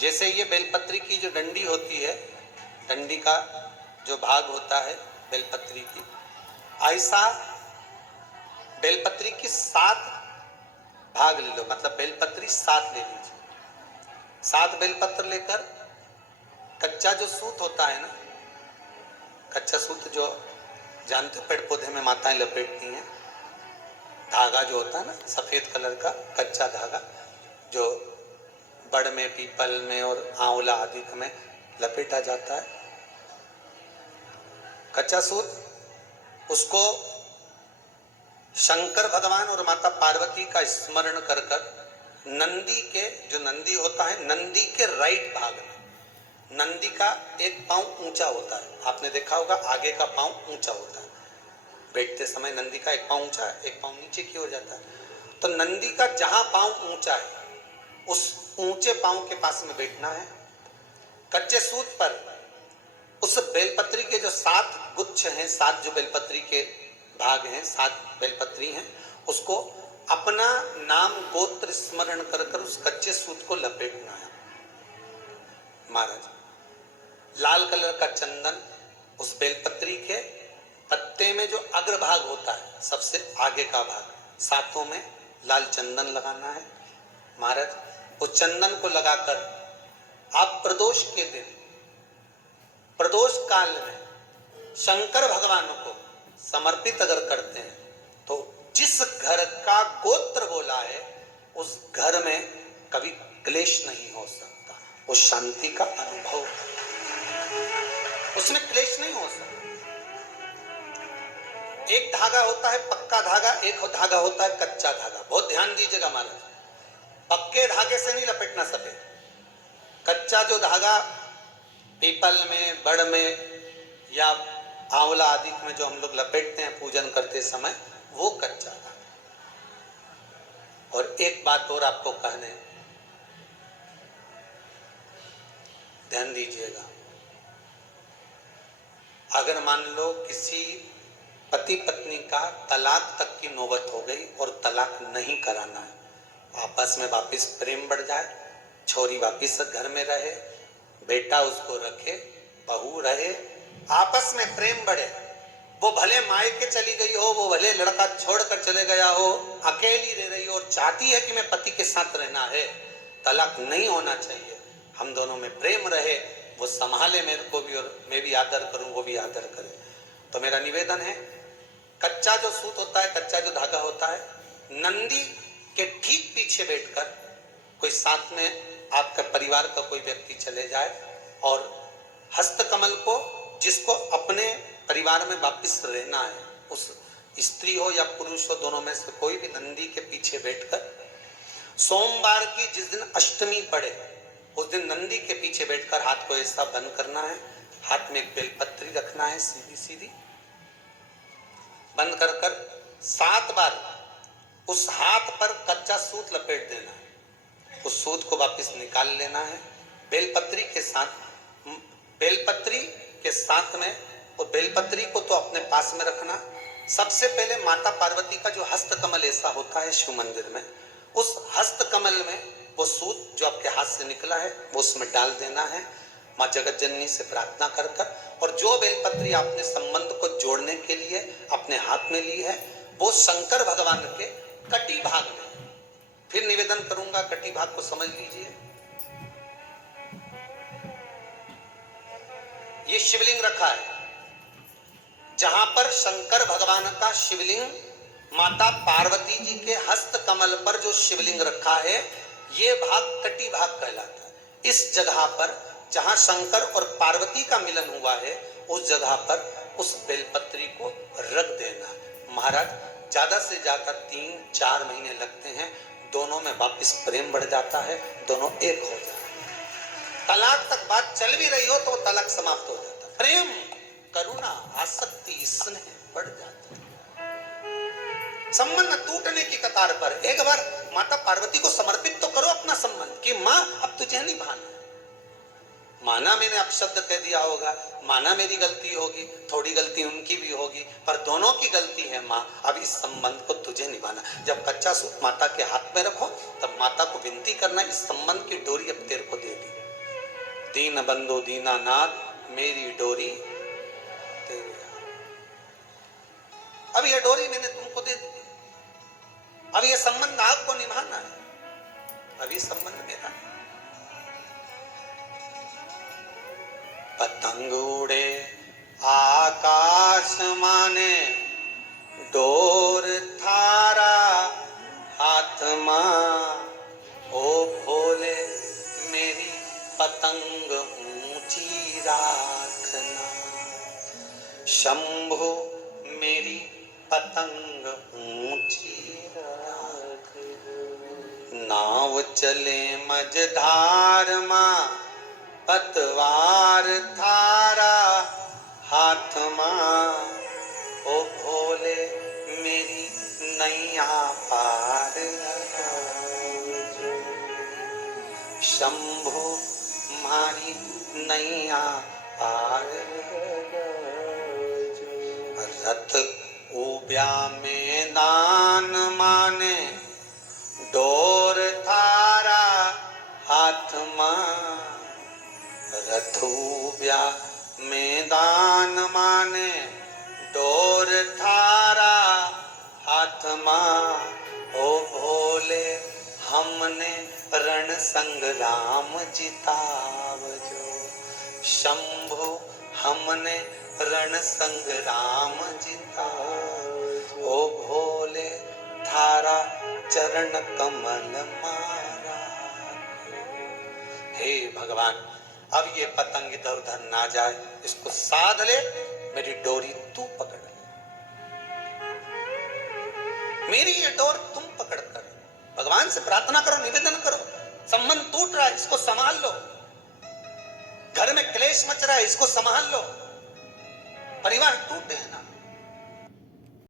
जैसे ये बेलपत्री की जो डंडी होती है, डंडी का जो भाग होता है बेलपत्री की, ऐसा बेलपत्री की 7 भाग ले लो, मतलब बेलपत्री 7 ले लीजिए। 7 बेलपत्र लेकर कच्चा जो सूत होता है ना, कच्चा सूत जो जानते हो पेड़ पौधे में माताएं लपेटती हैं, धागा जो होता है ना सफेद कलर का कच्चा धागा, जो बड़ में, पीपल में और आंवला आदि में लपेटा जाता है, कच्चा सूत, उसको शंकर भगवान और माता पार्वती का स्मरण कर कर नंदी के, जो नंदी होता है, नंदी के राइट भाग में, नंदी का एक पांव ऊंचा होता है, आपने देखा होगा आगे का पांव ऊंचा होता है, बैठते समय नंदी का एक पांव ऊंचा है, एक पांव नीचे की ओर जाता है। तो नंदी का जहां पांव ऊंचा है उस ऊंचे पांव के पास में बैठना है। कच्चे सूत पर उस बेलपत्री के जो 7 गुच्छ हैं, 7 जो बेलपत्री के भाग हैं, 7 बेलपत्री हैं, उसको अपना नाम गोत्र स्मरण कर कर उस कच्चे सूत को लपेटना है। महाराज लाल कलर का चंदन उस बेलपत्री के पत्ते में जो अग्रभाग होता है, सबसे आगे का भाग, 7 में लाल चंदन लगाना है। महाराज उस चंदन को लगाकर आप प्रदोष के दिन, प्रदोष काल में शंकर भगवान को समर्पित अगर करते हैं तो जिस घर का गोत्र बोला है उस घर में कभी क्लेश नहीं हो सकता, उस शांति का अनुभव, उसमें क्लेश नहीं हो सकता। एक धागा होता है पक्का धागा, एक धागा होता है कच्चा धागा। बहुत ध्यान दीजिएगा महाराज, पक्के धागे से नहीं लपेटना सफेद, कच्चा जो धागा पीपल में, बड़ में या आंवला आदि में जो हम लोग लपेटते हैं पूजन करते समय, वो कच्चा धागा। और एक बात और आपको कहने, ध्यान दीजिएगा, अगर मान लो किसी पति पत्नी का तलाक तक की नौबत हो गई और तलाक नहीं कराना है, आपस में वापिस प्रेम बढ़ जाए, छोरी वापिस घर में रहे, बेटा उसको रखे, बहू रहे, आपस में प्रेम बढ़े, वो भले मायके चली गई हो, वो भले लड़का छोड़कर चले गया हो, अकेली रह रही हो और चाहती है कि मैं पति के साथ रहना है, तलाक नहीं होना चाहिए, हम दोनों में प्रेम रहे, वो संभाले मेरे को भी और मैं भी आदर करूं, वो भी आदर करे। तो मेरा निवेदन है, कच्चा जो सूत होता है, कच्चा जो धागा होता है, नंदी के ठीक पीछे बैठकर कोई साथ में आपका परिवार का कोई व्यक्ति चले जाए और हस्तकमल को, जिसको अपने परिवार में वापिस रहना है, उस स्त्री हो या पुरुष हो, दोनों में से कोई भी नंदी के पीछे बैठकर, सोमवार की जिस दिन अष्टमी पड़े उस दिन नंदी के पीछे बैठकर हाथ को ऐसा बंद करना है, हाथ में एक बेलपत्री रखना है, सीधी सीधी बंद कर कर 7 बार उस हाथ पर कच्चा सूत लपेट देना है, उस सूत को वापस निकाल लेना है, बेलपत्री के साथ में, और बेलपत्री को तो अपने पास में रखना। सबसे पहले माता पार्वती का जो हस्तकमल ऐसा होता है शिव मंदिर में, उस हस्तकमल में वो सूत जो आपके हाथ से निकला है वो उसमें डाल देना है, माँ जगत जननी से प्रार्थना कर कर, और जो बेलपत्री आपने संबंध को जोड़ने के लिए अपने हाथ में ली है वो शंकर भगवान के कटी भाग में, फिर निवेदन करूंगा कटी भाग को समझ लीजिए। ये शिवलिंग रखा है, जहां पर शंकर भगवान का शिवलिंग, माता पार्वती जी के हस्त कमल पर जो शिवलिंग रखा है, ये भाग कटी भाग कहलाता है। इस जगह पर जहां शंकर और पार्वती का मिलन हुआ है, उस जगह पर उस बेलपत्री को रख देना। महाराज ज्यादा से ज्यादा 3-4 महीने लगते हैं, दोनों में वापस प्रेम बढ़ जाता है, दोनों एक हो जाते हैं। तलाक तक बात चल भी रही हो तो तलाक समाप्त हो जाता है, प्रेम, करुणा, आसक्ति, स्नेह बढ़ जाता है। संबंध टूटने की कतार पर एक बार माता पार्वती को समर्पित तो करो अपना संबंध कि मां अब तुझे नहीं भाना। माना मैंने अपशब्द कह दिया होगा, माना मेरी गलती होगी, थोड़ी गलती उनकी भी होगी, पर दोनों की गलती है माँ, अब इस संबंध को तुझे निभाना। जब कच्चा सूत माता के हाथ में रखो तब माता को विनती करना, इस संबंध की डोरी अब तेरे को दे दी, दीन बंधु दीनानाथ मेरी डोरी तेरे हाथ। अब ये डोरी मैंने तुमको दे दी, अब ये संबंध आपको निभाना है, अभी संबंध मेरा है। पतंग उड़े आकाश माने डोर थारा हाथ मां, ओ भोले मेरी पतंग ऊंची राखना, शंभो मेरी पतंग ऊंची राखना। नाव चले मझधार मां पतवार थारा हाथ मां, ओ भोले मेरी नैया पार लगाओ, शंभो मारी नैया पार लगाओ। रथ उब्या मैदान माने डोर थारा हाथ मां, रथुब्या मैदान माने डोर थारा हाथ मां, ओ भोले हमने रण संग्राम जितावजो, शंभो हमने रण संग्राम जितावजो, ओ भोले थारा चरण कमल मारा। हे भगवान, अब ये पतंग इधर उधर ना जाए, इसको साध ले, मेरी डोरी तू पकड़ ले, मेरी ये डोर तुम पकड़ कर भगवान से प्रार्थना करो, निवेदन करो। संबंध टूट रहा है, इसको संभाल लो। घर में क्लेश मच रहा है, इसको संभाल लो। परिवार टूटे हैं ना,